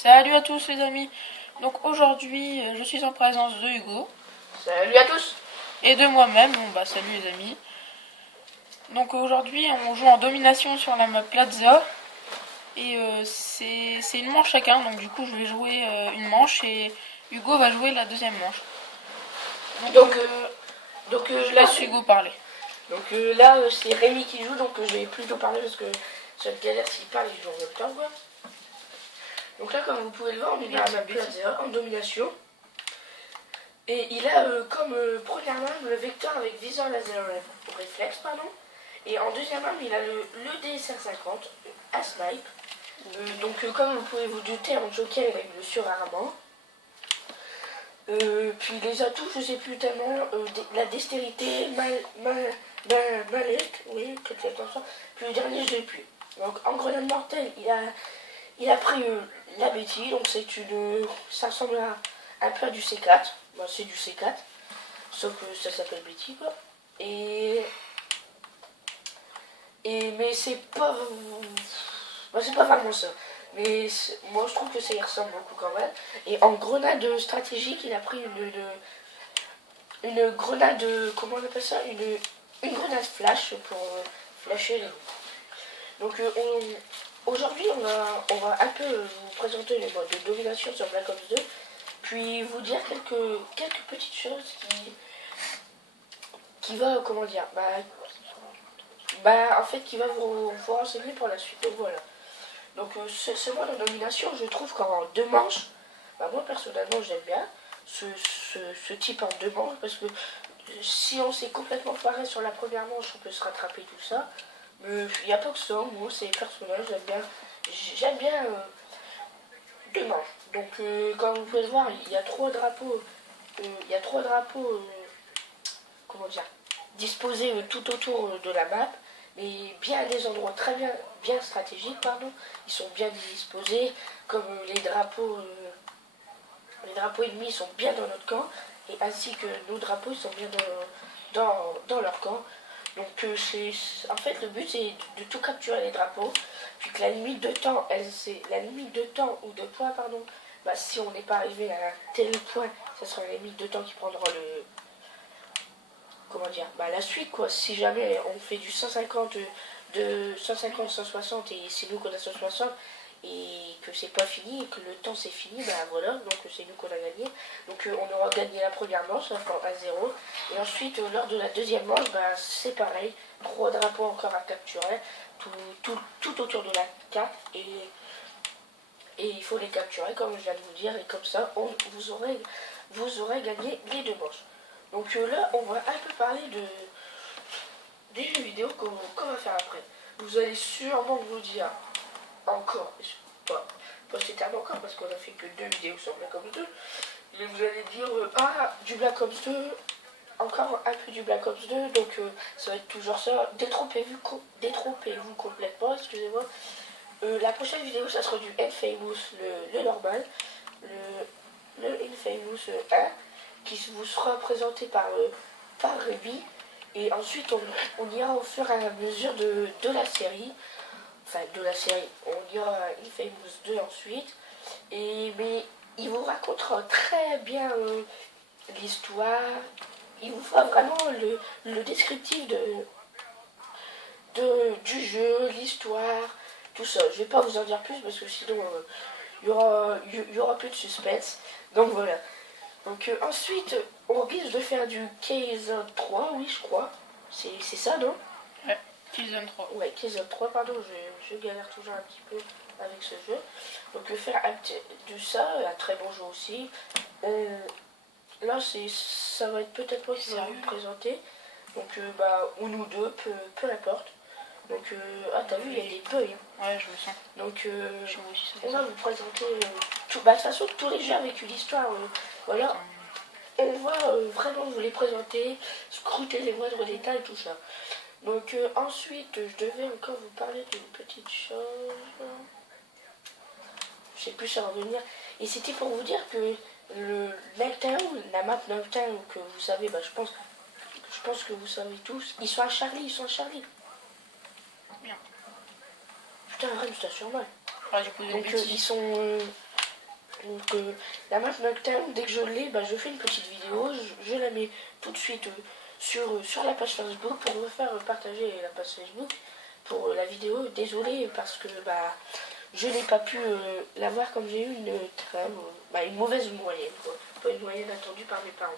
Salut à tous les amis. Donc aujourd'hui je suis en présence de Hugo. Salut à tous. Et de moi-même. Bon bah salut les amis. Donc aujourd'hui on joue en domination sur la map Plaza. Et c'est une manche chacun. Donc du coup je vais jouer une manche et Hugo va jouer la deuxième manche. Donc je laisse Hugo parler. Donc là c'est Rémi qui joue, donc je vais plutôt parler parce que ça te galère s'il parle, il joue en même temps quoi. Donc là comme vous pouvez le voir, on est dans la map Plaza en domination. Et il a comme première arme le vecteur avec viseur laser réflexe pardon. Et en deuxième arme il a le DSR50 à snipe. Donc comme vous pouvez vous douter, en joker avec le surarmement. Puis les atouts, je sais plus tellement, la dextérité, malette, oui, quelque chose comme ça. Puis le dernier, je l'ai plus. Donc en grenade mortelle, il a pris la Betty, donc ça ressemble un peu à du C4. Bon, c'est du C4, sauf que ça s'appelle Betty quoi. Mais c'est pas vraiment ça. Mais moi je trouve que ça y ressemble beaucoup quand même. Et en grenade stratégique, il a pris une grenade, comment on appelle ça, une grenade flash pour flasher les. Donc aujourd'hui on va un peu vous présenter les modes de domination sur Black Ops 2, puis vous dire quelques petites choses qui va, comment dire, en fait qui va vous renseigner pour la suite. Donc voilà. Donc ce mode de domination, je trouve qu'en deux manches, moi personnellement j'aime bien ce type en deux manches, parce que si on s'est complètement foiré sur la première manche, on peut se rattraper tout ça. Mais il n'y a pas que ça, moi c'est personnel, j'aime bien deux manches. Donc comme vous pouvez le voir, il y a trois drapeaux, comment dire, disposés tout autour de la map. Mais bien à des endroits très bien stratégiques, pardon. Ils sont bien disposés, comme les drapeaux ennemis sont bien dans notre camp, et ainsi que nos drapeaux sont bien dans leur camp. Donc en fait le but c'est de tout capturer les drapeaux, puis que la limite de temps, ou de points, pardon, si on n'est pas arrivé à un tel point, ça sera la limite de temps qui prendra la suite quoi. Si jamais on fait du 150 160 et c'est nous qu'on a 160 et que c'est pas fini et que le temps c'est fini, voilà, donc c'est nous qu'on a gagné. Donc on aura gagné la première manche, enfin 1-0, et ensuite lors de la deuxième manche, c'est pareil, trois drapeaux encore à capturer, tout autour de la carte, et il faut les capturer comme je viens de vous dire, et comme ça vous aurez gagné les deux manches. Donc là on va un peu parler des jeux vidéo qu'on va faire après. Vous allez sûrement vous dire encore, pas c'était encore parce qu'on a fait que deux vidéos sur Black Ops 2, mais vous allez dire du Black Ops 2, encore un peu du Black Ops 2, donc ça va être toujours ça. Détrompez-vous complètement, excusez-moi. La prochaine vidéo ça sera du Infamous, le normal, le Infamous 1, qui vous sera présenté par Ruby. Et ensuite on ira au fur et à mesure de la série. Enfin de la série. On ira à Infamous 2 ensuite. Mais il vous racontera très bien l'histoire. Il vous fera vraiment le descriptif du jeu, l'histoire, tout ça. Je vais pas vous en dire plus parce que sinon il y aura plus de suspense. Donc voilà. Donc ensuite, on risque de faire du Killzone 3, oui je crois. C'est ça, non? Ouais, Killzone 3. Ouais, Killzone 3, pardon, je galère toujours un petit peu avec ce jeu. Donc faire de ça, un très bon jeu aussi. Là, ça va être peut-être moi qui vais vous présenter. Donc ou nous deux, peu importe. Donc t'as vu, il y a des bugs. Ouais, je le sens. Donc on va vous présenter tout. De toute façon, tous les jeux avec une histoire, voilà. On va vraiment vous les présenter, scruter les moindres détails, tout ça. Donc ensuite, je devais encore vous parler d'une petite chose. Je sais plus, ça va revenir. Et c'était pour vous dire que la map Nuketown que vous savez, je pense que vous savez tous, ils sont à Charlie. Bien. Putain, Rem, je t'assure mal. Ah, j'ai posé Donc ils sont Donc la map Nocturne, dès que je l'ai, bah, je fais une petite vidéo, je la mets tout de suite sur la page Facebook pour me faire partager la page Facebook pour la vidéo. Désolé parce que bah, je n'ai pas pu l'avoir comme j'ai eu une mauvaise moyenne, quoi. Pas une moyenne attendue par mes parents.